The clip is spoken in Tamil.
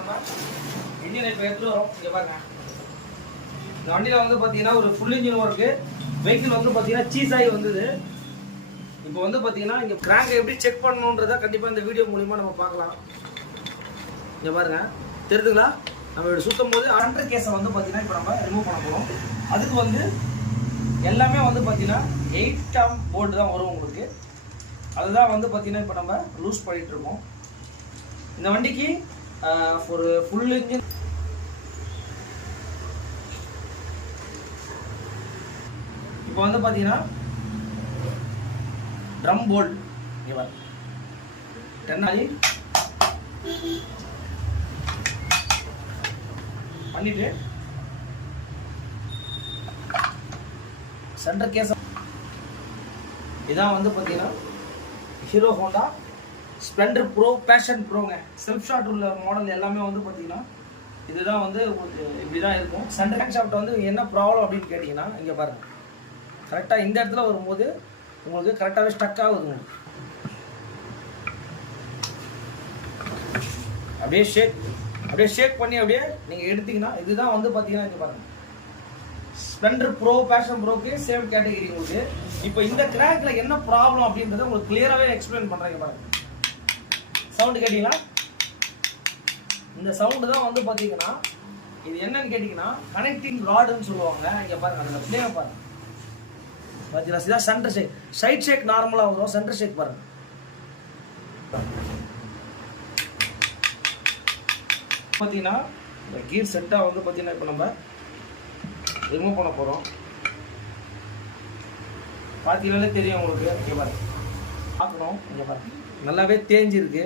நம்ம இன்ஜின் இப்போ எடுத்துகிட்டு வரோம். இங்கே பாருங்க, இந்த வண்டியில் வந்து பார்த்தீங்கன்னா ஒரு ஃபுல் இன்ஜின் ஒர்க்கு. வெஹிக்கிள் வந்து பார்த்தீங்கன்னா சீஸ் ஆகி வந்தது. இப்போ வந்து பார்த்தீங்கன்னா இங்கே கிராங்கை எப்படி செக் பண்ணணுன்றதை கண்டிப்பாக இந்த வீடியோ மூலிமா நம்ம பார்க்கலாம். இங்கே பாருங்க, தெரியுதுங்களா? நம்ம இப்படி சுற்றும் போது அண்டர் கேஸை வந்து பார்த்தீங்கன்னா இப்போ நம்ம ரிமூவ் பண்ண போகிறோம். அதுக்கு வந்து எல்லாமே வந்து பார்த்தீங்கன்னா 8 போல்ட் தான் வரும் உங்களுக்கு. அதுதான் வந்து பார்த்தீங்கன்னா இப்போ நம்ம லூஸ் பண்ணிகிட்டு இருக்கோம். இந்த வண்டிக்கு ஒரு ஃபுல் இன்ஜின் இப்போ வந்து பார்த்தீங்கன்னா ட்ரம் போல்ட் இவர் 10 பண்ணிட்டு சென்டர் கேஸ் இதான் வந்து பார்த்தீங்கன்னா Hero Honda Splendor Pro Passion ப்ரோங்க. செல்ஃப் ஷாட் உள்ள மாடல் எல்லாமே வந்து பார்த்தீங்கன்னா இதுதான் வந்து உங்களுக்கு இப்படி தான் இருக்கும். சென்டர் ஹேண்ட் ஷாஃப்ட் வந்து என்ன ப்ராப்ளம் அப்படின்னு கேட்டிங்கன்னா இங்கே பாருங்கள், கரெக்டாக இந்த இடத்துல வரும்போது உங்களுக்கு கரெக்டாகவே ஸ்டக் ஆகுதுங்க. அப்படியே ஷேக் பண்ணி அப்படியே நீங்கள் எடுத்தீங்கன்னா இதுதான் வந்து பார்த்தீங்கன்னா இங்கே பாருங்கள் ஸ்ப்ளெண்டர் ப்ரோ பேஷன் ப்ரோக்கு சேம் கேட்டகரி உங்களுக்கு. இப்போ இந்த கிராக்ல என்ன ப்ராப்ளம் அப்படின்றத உங்களுக்கு கிளியராகவே எக்ஸ்பிளைன் பண்ணுறேங்க பாருங்க. சவுண்டு கேட்டிங்களா? இந்த சவுண்டு தான் வந்து பார்த்தீங்கன்னா இது என்னன்னு கேட்டிங்கன்னா கனெக்டிங் ராடுன்னு சொல்லுவாங்க. இங்கே பாருங்க, அந்த ஃப்ளேமை பாருங்க பார்த்தீங்கன்னா இதான் சென்டர் ஷேக். சைட் ஷேக் நார்மலாக வரும், சென்டர் ஷேக் பாருங்க. பார்த்தீங்கன்னா இந்த கீர் செட்டாக வந்து பார்த்தீங்கன்னா இப்போ நம்ம ரிமூவ் பண்ண போகிறோம். பார்த்தீங்கன்னாலே தெரியும் உங்களுக்கு. இங்கே பாருங்க, பார்க்கணும். இங்கே பாருங்க, நல்லாவே தேஞ்சிருக்கு.